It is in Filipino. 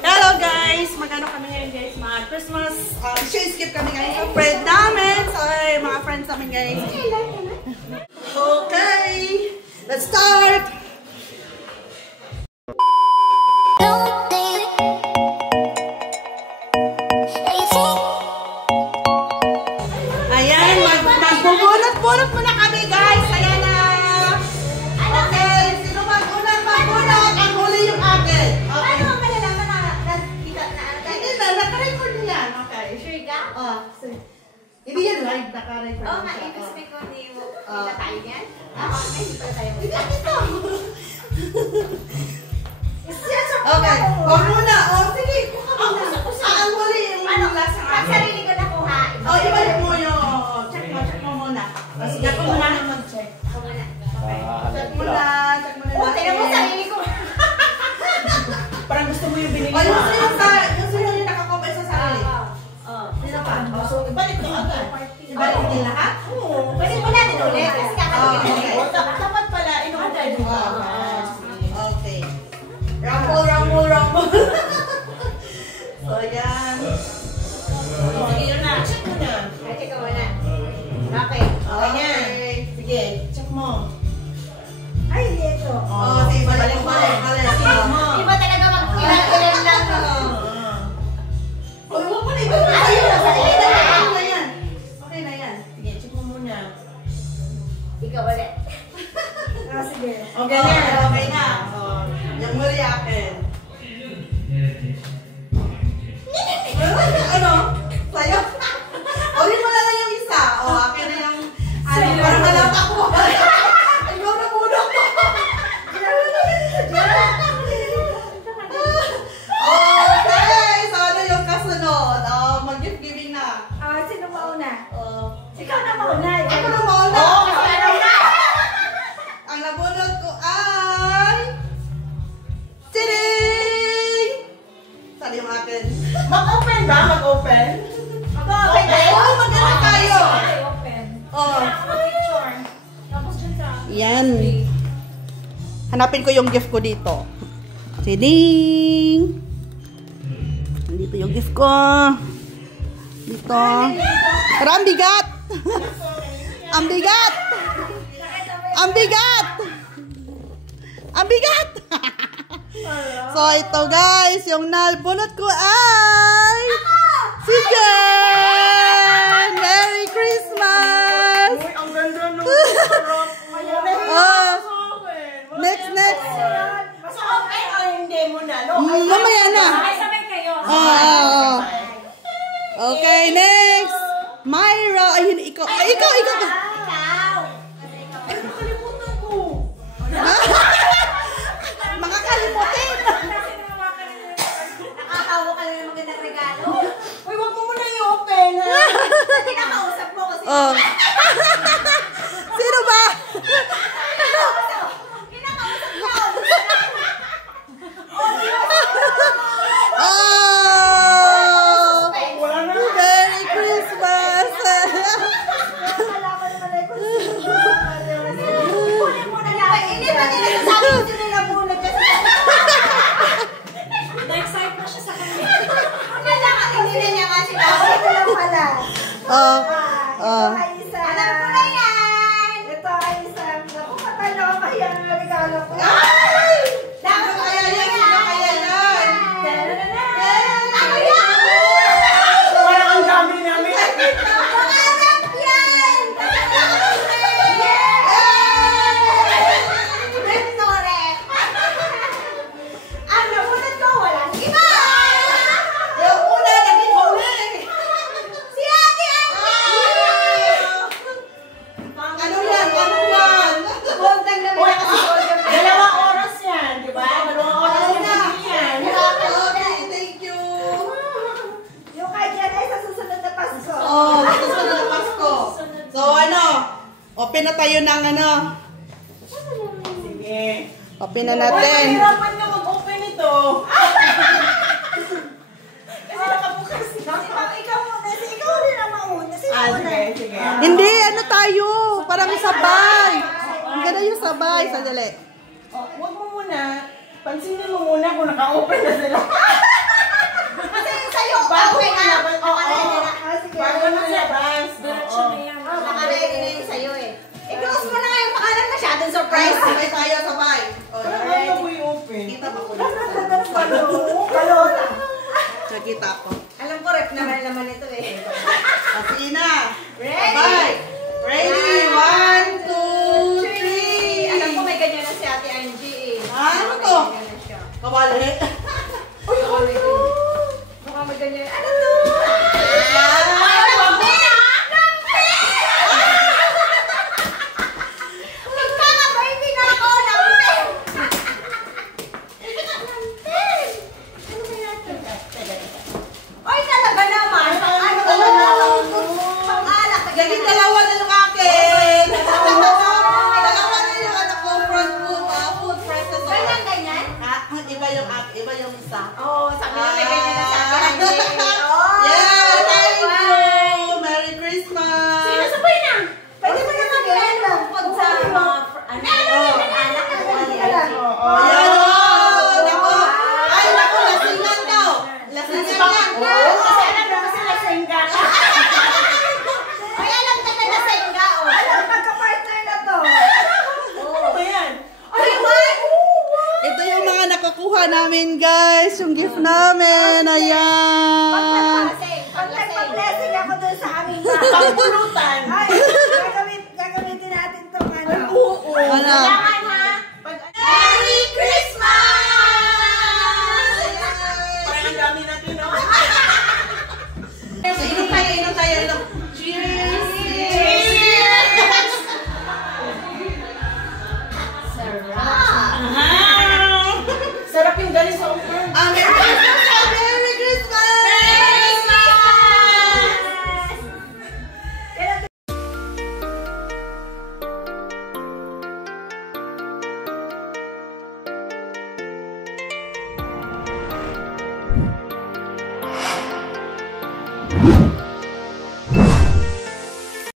Hello guys! Mag-ano kami ngayon guys? Mga Christmas shades gift kami guys sa friend namin. So, mga friends namin guys. Okay! Let's start! Ayan, magbubunot-bunot muna kami guys. Ayan na! Okay, sino mag-unang magbunot? Ang huli yung akin. Okay. Ano ang malalaman na nakita na? Hindi na, naka-record na yan. Okay. Sure ka? Hindi yan live, naka-record. Oo nga, ibig sabihin ko hindi mo kita tayo yan? Ay, hindi pala tayo. Hindi, ito. Okay, huwag muna. Sige, kuha mo na. Ang huli yung lasa. Pag sarili ko nakuha. Ibalik mo yung check mo muna. Sige, ako muna na mag-check. Ako muna. Check mo na, check mo na. Tingnan mo sarili ko. Parang gusto mo yung binigay Gusto mo. yung nakakompay sa sarili. Sino pa? So, ibalik ito agad. Ibalik din lahat? Oo. Pwede mo natin ulit. Kasi kakalikin ulit. Dapat pala, inuulit mo. Okay. Rumble. So, yan. Sige yun na. Check mo na. Ay, check ko muna. Okay. Okay na. Sige, check mo. Ay, hindi ito. Sige, balik. Iba talaga mag-ilan lang. Huwag mo na, ibalik mo. Okay na yan. Sige, check mo muna. Ikaw ulit. Sige. Okay na. Okay na. Yung muli akin. Ano? Sa'yo? Ulit mo na lang yung isa. Akin na yung parang malata ko. Ikaw na muna ko. Okay! So, ano yung kasunod? Mag-gift giving na. Sino mauna? Ikaw na mauna. Ako na mauna. Kasi ano na? Ang nabunod ko ay... Tiring! Saan yung akin? Mag-open ba? Mag-open? Mag-open tayo? Oo, mag-ano tayo? Open. Oh. Tapos dyan sa... Yan. Hanapin ko yung gift ko dito. Tiring! Dito yung gift ko. Dito. Pero ang bigat! Ang bigat! Ang bigat! Ang bigat! So ito guys, yung nabunot ko ay si Jen! Merry Christmas! Uy, ang ganda nung Next. So, okay o hindi mo na? No? Mamaya na. Sabay kayo. Okay, next. Myra. Ay, hindi, ikaw. Ikaw. Nakalimutan ko. Mga kalimutin. Nakakawa ka na ng magandang regalo. Uy, wag mo muna i-open, ha? Kinakausap mo kasi. Sino ba? Kinakausap mo. Wala na. Merry Christmas. Wala ko naman ay kunin mo na lang. Hindi ba nila sasabi ko sino nabunod kasi. Na-excite na siya sa kanya. Wala ka, hindi na niya nga sila. Ito lang pala. Ito ay isa. Alam ko na yan. Ito ay isa. Naku, matalo ko kaya ang regalo ko. Ay! Dapat Sino kaya yan? Sino kaya yan? Ano yan? Parang ang dami namin. Pangarap yan! Correct! Ang nabunod ko, walang iba! Yung una, naging huli. Si Ate Ate! Ano yan? Huwag lang naman Uy, ako sa order. Dalawang oras yan, di ba? Dalawang oras yung bibili yan. Okay, thank you. Yung kay Jen ay sa susunod na Pasko. Gusto na ng Pasko. So, open na tayo ng Sige. Open na Uy, natin. mahirapan ka mag-open ito. Kasi nakabukas. Ikaw muna. Ikaw rin ang mauna. Sino muna? Sige. Hindi, tayo. Parang sabay. Ang ganda yung sabay. Sandali. Huwag mo muna. Pansin Pansinin mo muna kung naka-open na sila. Kasi yung sa'yo, Bago okay na. na. Nakaready na. Bago na sa bus. Diretso na yan. Nakaready na yung sa'yo eh. I-close mo na nga yung pangalan, masyadong surprise. Sabay tayo, sabay. Oh, Ano mo yung open? kita pa ko. Kalota. Nakita ko. Alam ko, rep naman naman ito eh. Kasi na. Ready? Sabay. Ready? 1, 2, 3. Alam ko may ganyan na si Ate Angie eh. Ano to? May ganyan na siya. Kawali. Uy, mukhang may ganyan. Ano to? Magkaka-baby na ako ng pen! Oy, talaga naman! Ano talaga? Pang-alak. Gaging dalawa na yung akin. Dalawa na yung anak ko. Food processor. Ganyan, ganyan? Iba yung akin. Iba yung isa. Oo, sabi na may ganyan na sa akin. Yeah, thank you. Merry Christmas. Sabay na! Pwede mo naman yan tungkol sa mga anak na Ayan, oh. Nako. Ay, nako, lasingan daw. Lasingan yan. Kasi alam na kasi lasing ka. Ay, alam ka na nasa inga, oh. Alam, magka-partner na to. Ano ba yan? Ay, what? Ito yung mga nakukuha namin, guys. Yung gift namin. Ayan. Pag-blessing ako dun sa aming Pagpulutan. Ay, gagamitin natin itong ano. Oo. Ano? Kailangan ha. Merry Christmas! Parang ang dami natin, no? Inom tayo, inom tayo. Inom. Cheers! Cheers! Sarap! Sarap yung galing sa open. Meron